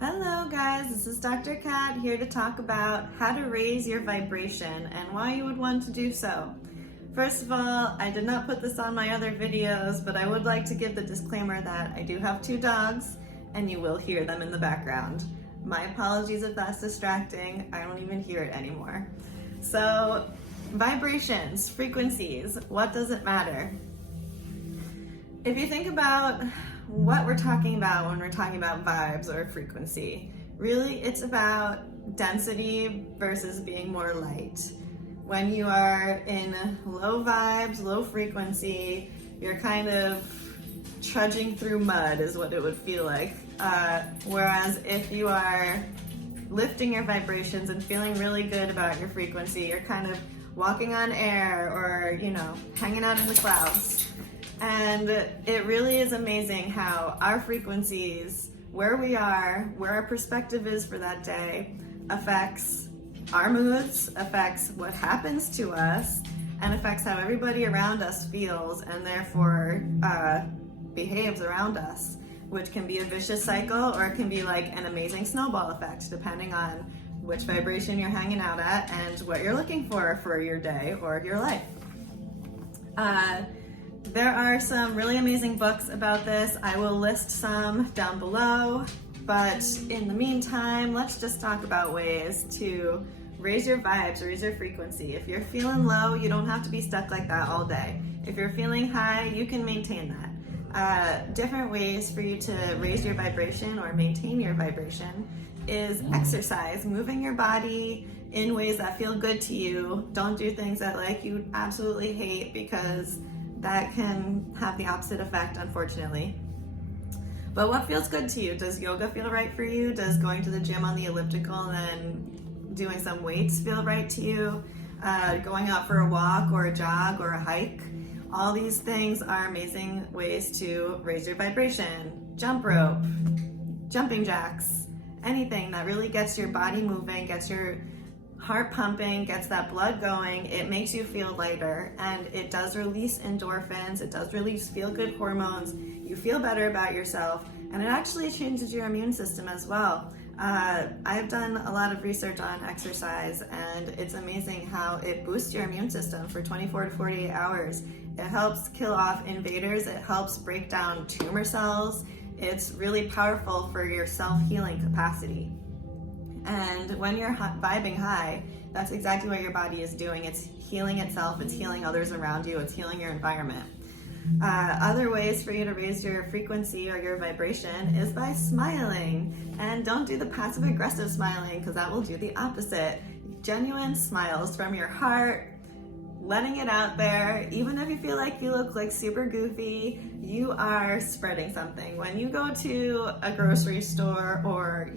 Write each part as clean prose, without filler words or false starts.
Hello guys, this is Dr. Kat here to talk about how to raise your vibration and why you would want to do so. First of all, I did not put this on my other videos, but I would like to give the disclaimer that I do have 2 dogs and you will hear them in the background. My apologies if that's distracting, I don't even hear it anymore. So, vibrations, frequencies, what does it matter? If you think about what we're talking about when we're talking about vibes or frequency, really it's about density versus being more light. When you are in low vibes, low frequency, you're kind of trudging through mud is what it would feel like. Whereas if you are lifting your vibrations and feeling really good about your frequency, you're kind of walking on air or, hanging out in the clouds. And it really is amazing how our frequencies, where we are, where our perspective is for that day, affects our moods, affects what happens to us, and affects how everybody around us feels and therefore behaves around us, which can be a vicious cycle or it can be like an amazing snowball effect depending on which vibration you're hanging out at and what you're looking for your day or your life. There are some really amazing books about this. I will list some down below, but in the meantime, let's just talk about ways to raise your vibes, raise your frequency. If you're feeling low, you don't have to be stuck like that all day. If you're feeling high, you can maintain that. Different ways for you to raise your vibration or maintain your vibration is exercise, moving your body in ways that feel good to you. Don't do things that you absolutely hate because that can have the opposite effect, unfortunately. But what feels good to you? Does yoga feel right for you? Does going to the gym on the elliptical and then doing some weights feel right to you? Going out for a walk or a jog or a hike? All these things are amazing ways to raise your vibration. Jump rope, jumping jacks, anything that really gets your body moving, gets your heart pumping, gets that blood going. It makes you feel lighter and it does release endorphins, it does release feel-good hormones, you feel better about yourself, and it actually changes your immune system as well. I've done a lot of research on exercise and it's amazing how it boosts your immune system for 24 to 48 hours. It helps kill off invaders, it helps break down tumor cells. It's really powerful for your self-healing capacity. And when you're vibing high, that's exactly what your body is doing. It's healing itself, it's healing others around you, it's healing your environment. Other ways for you to raise your frequency or your vibration is by smiling. And don't do the passive-aggressive smiling because that will do the opposite. Genuine smiles from your heart, letting it out there. Even if you feel like you look super goofy, you are spreading something. When you go to a grocery store or,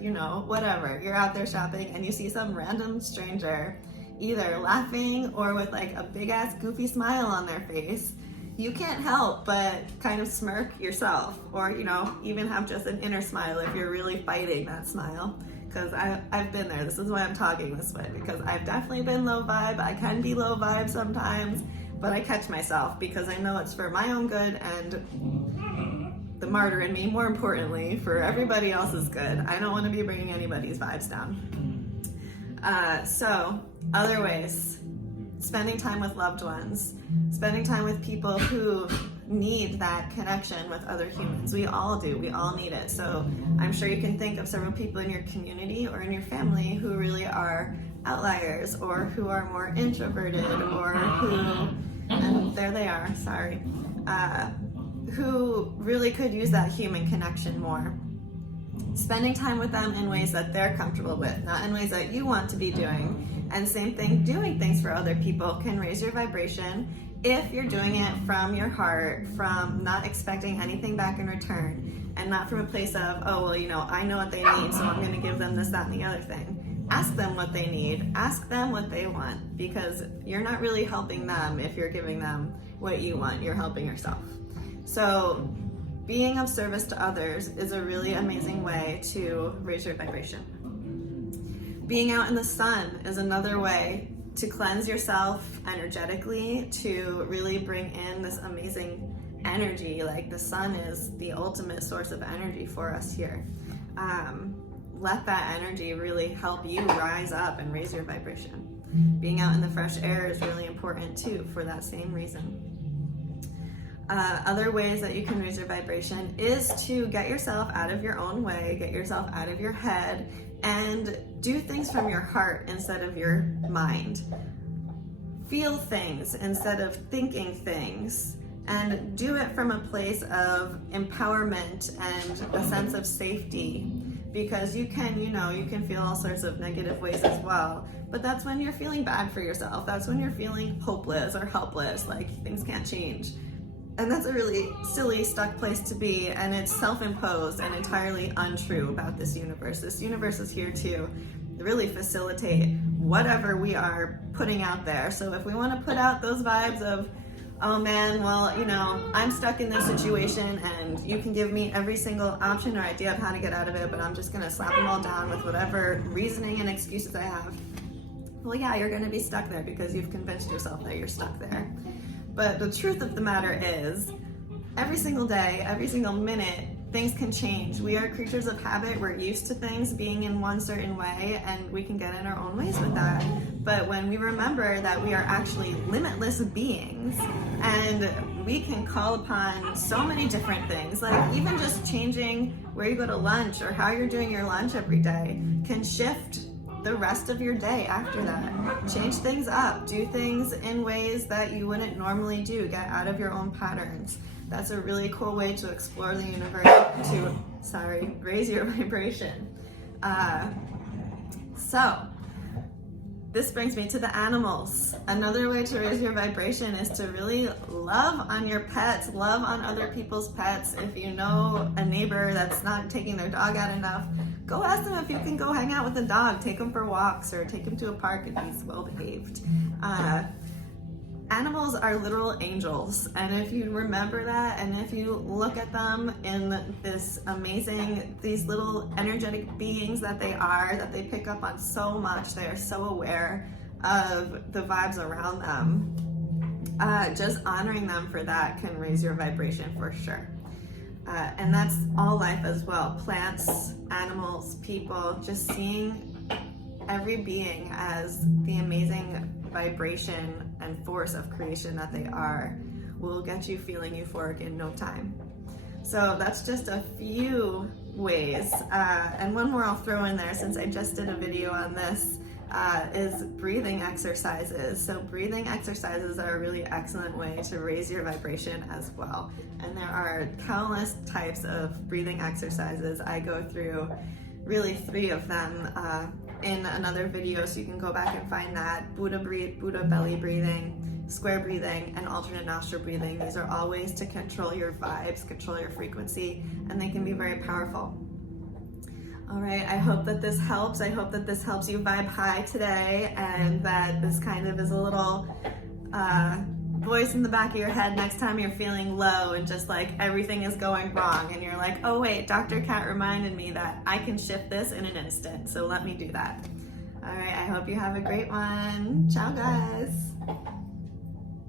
whatever, you're out there shopping and you see some random stranger either laughing or with a big ass goofy smile on their face, you can't help but kind of smirk yourself or, even have just an inner smile if you're really fighting that smile. Because I've been there. This is why I'm talking this way, because I've definitely been low vibe. I can be low vibe sometimes, but I catch myself because I know it's for my own good and the martyr in me, more importantly, for everybody else's good. I don't want to be bringing anybody's vibes down. So, other ways. Spending time with loved ones. Spending time with people who need that connection with other humans. We all do. We all need it. So I'm sure you can think of several people in your community or in your family who really are outliers or who are more introverted or who, and there they are, sorry, who really could use that human connection more. Spending time with them in ways that they're comfortable with, not in ways that you want to be doing. And same thing, doing things for other people can raise your vibration if you're doing it from your heart, from not expecting anything back in return, and not from a place of, oh, well, I know what they need, so I'm going to give them this, that, and the other thing. Ask them what they need. Ask them what they want, because you're not really helping them if you're giving them what you want. You're helping yourself. So being of service to others is a really amazing way to raise your vibration. Being out in the sun is another way to cleanse yourself energetically, to really bring in this amazing energy. Like the sun is the ultimate source of energy for us here. let that energy really help you rise up and raise your vibration. Being out in the fresh air is really important too for that same reason. Other ways that you can raise your vibration is to get yourself out of your own way, get yourself out of your head, and do things from your heart instead of your mind. Feel things instead of thinking things, and do it from a place of empowerment and a sense of safety, because you can feel all sorts of negative ways as well, but that's when you're feeling bad for yourself. That's when you're feeling hopeless or helpless, like things can't change. And that's a really silly, stuck place to be, and it's self-imposed and entirely untrue about this universe. This universe is here to really facilitate whatever we are putting out there. So if we want to put out those vibes of, oh man, well, I'm stuck in this situation and you can give me every single option or idea of how to get out of it, but I'm just going to slap them all down with whatever reasoning and excuses I have. Well, yeah, you're going to be stuck there because you've convinced yourself that you're stuck there. But the truth of the matter is, every single day, every single minute, things can change. We are creatures of habit. We're used to things being in one certain way, and we can get in our own ways with that. But when we remember that we are actually limitless beings, and we can call upon so many different things, like even just changing where you go to lunch or how you're doing your lunch every day can shift the rest of your day after that. Change things up, do things in ways that you wouldn't normally do, get out of your own patterns. That's a really cool way to explore the universe, to raise your vibration. So this brings me to the animals. Another way to raise your vibration is to really love on your pets, love on other people's pets. If you know a neighbor that's not taking their dog out enough, go ask them if you can go hang out with the dog, take him for walks, or take him to a park if he's well behaved. Animals are literal angels, and if you remember that, and if you look at them in these little energetic beings that they pick up on so much, they are so aware of the vibes around them, just honoring them for that can raise your vibration for sure. And that's all life as well. Plants, animals, people, just seeing every being as the amazing vibration and force of creation that they are will get you feeling euphoric in no time. So that's just a few ways. And one more I'll throw in there, since I just did a video on this, is breathing exercises. So breathing exercises are a really excellent way to raise your vibration as well. And there are countless types of breathing exercises. I go through really 3 of them in another video, so you can go back and find that. Buddha belly breathing, square breathing, and alternate nostril breathing. These are all ways to control your vibes, control your frequency, and they can be very powerful. All right, I hope that this helps. I hope that this helps you vibe high today, and that this kind of is a little voice in the back of your head next time you're feeling low and just like everything is going wrong, and you're like, oh wait, Dr. Kat reminded me that I can shift this in an instant, so let me do that. All right, I hope you have a great one. Ciao, guys.